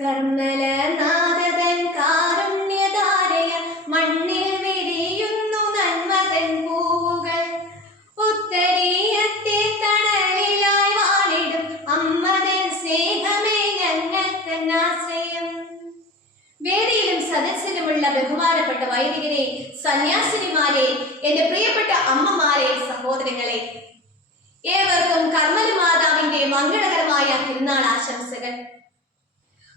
കർമ്മലനാഥൻ കാരുണ്യധാരയ മണ്ണിൽ വിരിയുന്നു നന്മതൻ പൂവുകൾ. ഉത്തരീയത്തെ തണലിലായി വാണിടും അമ്മതൻ സ്നേഹമേ ഞങ്ങൾക്കന്നാശ്രയം. വേദിയിലും സദസ്സിലുമുള്ള ബഹുമാനപ്പെട്ട വൈദികരെ, സന്യാസിനിമാരെ, എന്റെ പ്രിയപ്പെട്ട അമ്മമാരെ, സഹോദരങ്ങളെ, ഏവർക്കും കർമ്മല മാതാവിന്റെ മംഗളകരമായ തിരുനാൾ ആശംസകൾ.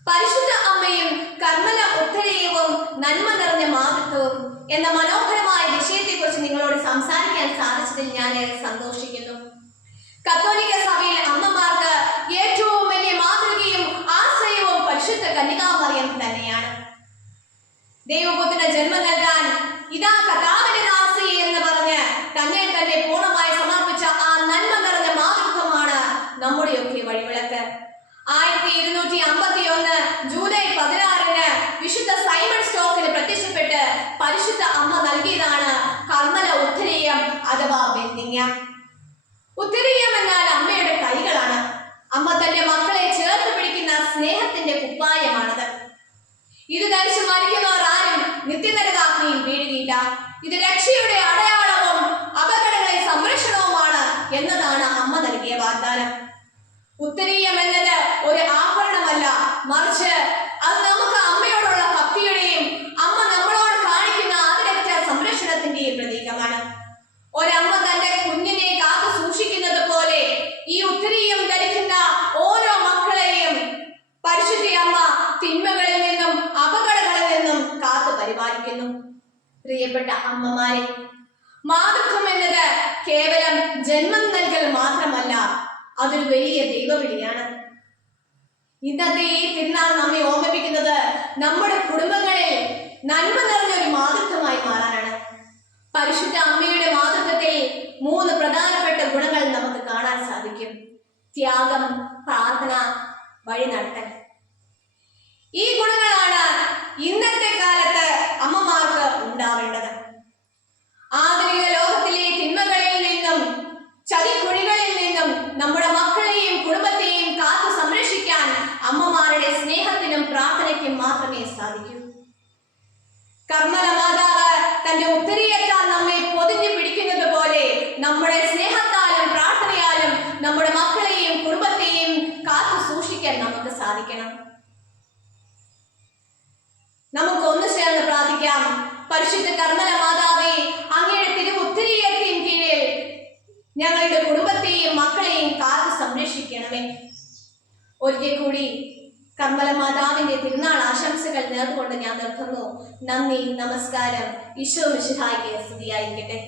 പരിശുദ്ധ അമ്മയും കർമ്മല ഉത്തരേയവും നന്മ നിറഞ്ഞ മാതൃത്വവും എന്ന മനോഹരമായ വിഷയത്തെക്കുറിച്ച് നിങ്ങളോട് സംസാരിക്കാൻ സാധിച്ചതിൽ ഞാൻ സന്തോഷിക്കുന്നു. കത്തോലിക്ക സഭയിൽ അമ്മമാർക്ക് ഏറ്റവും വലിയ മാതൃകയും ആശ്രയവും പരിശുദ്ധ കന്യകാമറിയം തന്നെയാണ്. ദൈവപുത്രന് ജന്മം നൽകാൻ ഇതാ കർത്താവിന്റെ ദാസി എന്ന് പറഞ്ഞ് തന്നെ തന്നെ പൂർണ്ണമായി സമർപ്പിച്ച ആ നന്മ നിറഞ്ഞ മാതൃത്വമാണ് നമ്മുടെയൊക്കെ വഴിവിളക്ക്. 1251 ജൂലൈ 16 വിശുദ്ധ സൈമൺ സ്റ്റോക്കിന് പ്രത്യക്ഷപ്പെട്ട് പരിശുദ്ധ അമ്മ നൽകിയതാണ് കർമ്മല ഉത്തരീയം അഥവാ ബെന്ദിങ്ങ. ഉത്തരീയം എന്നാൽ അമ്മയുടെ കൈകളാണ്. അമ്മ തന്റെ മക്കളെ ചേർത്ത് പിടിക്കുന്ന സ്നേഹത്തിന്റെ കുപ്പായമാണത്. ഇത് ധരിച്ച് മരിക്കുന്നവർ ആരും നിത്യനരകാഗ്നിയിൽ വീഴുകയില്ല. ഇത് രക്ഷയുടെ അടയാളവും അപകടങ്ങളെ സംരക്ഷണവുമാണ് എന്നതാണ് അമ്മ നൽകിയ വാഗ്ദാനം. ഉത്തരീയം എന്നത് ഒരു ആഭരണമല്ല, മറിച്ച് അത് നമുക്ക് അമ്മയോടുള്ള ഭക്തിയുടെയും അമ്മ നമ്മളോട് കാണിക്കുന്ന അതിരറ്റ സംരക്ഷണത്തിന്റെയും പ്രതീകമാണ്. ഒരമ്മ തന്റെ കുഞ്ഞിനെ കാത്തു സൂക്ഷിക്കുന്നത് പോലെ ഈ ഉത്തരീയം ധരിക്കുന്ന ഓരോ മക്കളെയും പരിശുദ്ധ അമ്മ തിന്മകളിൽ നിന്നും അപകടങ്ങളിൽ നിന്നും കാത്തു പരിപാലിക്കുന്നു. പ്രിയപ്പെട്ട അമ്മമാരെ, മാതൃത്വം എന്നത് കേവലം ജന്മം നൽകൽ മാത്രമല്ല, അതൊരു വലിയ ദൈവവിളിയാണ്. ഇന്നത്തെ ഈ തിരുനാൾ നമ്മെ ഓർമ്മിപ്പിക്കുന്നത് നമ്മുടെ കുടുംബങ്ങളിൽ നന്മ നിറഞ്ഞ ഒരു മാതൃത്വമായി മാറാനാണ്. പരിശുദ്ധ അമ്മയുടെ മാതൃത്വത്തിൽ 3 പ്രധാനപ്പെട്ട ഗുണങ്ങൾ നമുക്ക് കാണാൻ സാധിക്കും: ത്യാഗം, പ്രാർത്ഥന, വഴി നടത്തൽ. ഈ ഗുണങ്ങളാണ് ഇന്നത്തെ കാലത്ത് അമ്മമാർക്ക് ഉണ്ടാവേണ്ടത്. ആധുനിക ലോകത്തിലെ തിന്മകളിൽ നിന്നും ചതിക്കുഴികളിൽ നിന്നും നമ്മുടെ മക്കളെയും കുടുംബത്തെയും കാത്തു സംരക്ഷിക്കാൻ അമ്മമാരുടെ സ്നേഹത്തിനും പ്രാർത്ഥനയ്ക്കും മാത്രമേ സാധിക്കൂ. കർമ്മല മാതാവ് തന്റെ ഉത്തരീയത്താൽ നമ്മെ പൊതിഞ്ഞു പിടിക്കുന്നത് പോലെ നമ്മുടെ സ്നേഹത്താലും പ്രാർത്ഥനയാലും നമ്മുടെ മക്കളെയും കുടുംബത്തെയും കാത്തു സൂക്ഷിക്കാൻ നമുക്ക് സാധിക്കണം. നമുക്ക് ഒന്ന് ചേർന്ന് പ്രാർത്ഥിക്കാം. പരിശുദ്ധ കർമ്മല മാതാവേ, അങ്ങയുടെ തിരുവുത്തരീയത്തിൻ കീഴിൽ ഞങ്ങളുടെ കുടുംബത്തെയും മക്കളെയും കാത്തു സംരക്ഷിക്കണമേ. ഒരിക്കൽ കൂടി കർമ്മല മാതാവിന്റെ തിരുനാൾ ആശംസകൾ നേർന്നുകൊണ്ട് ഞാൻ നിർത്തുന്നു. നന്ദി, നമസ്കാരം. ഈശോ മിശിഹായ്ക്ക് സ്തുതിയായിരിക്കട്ടെ.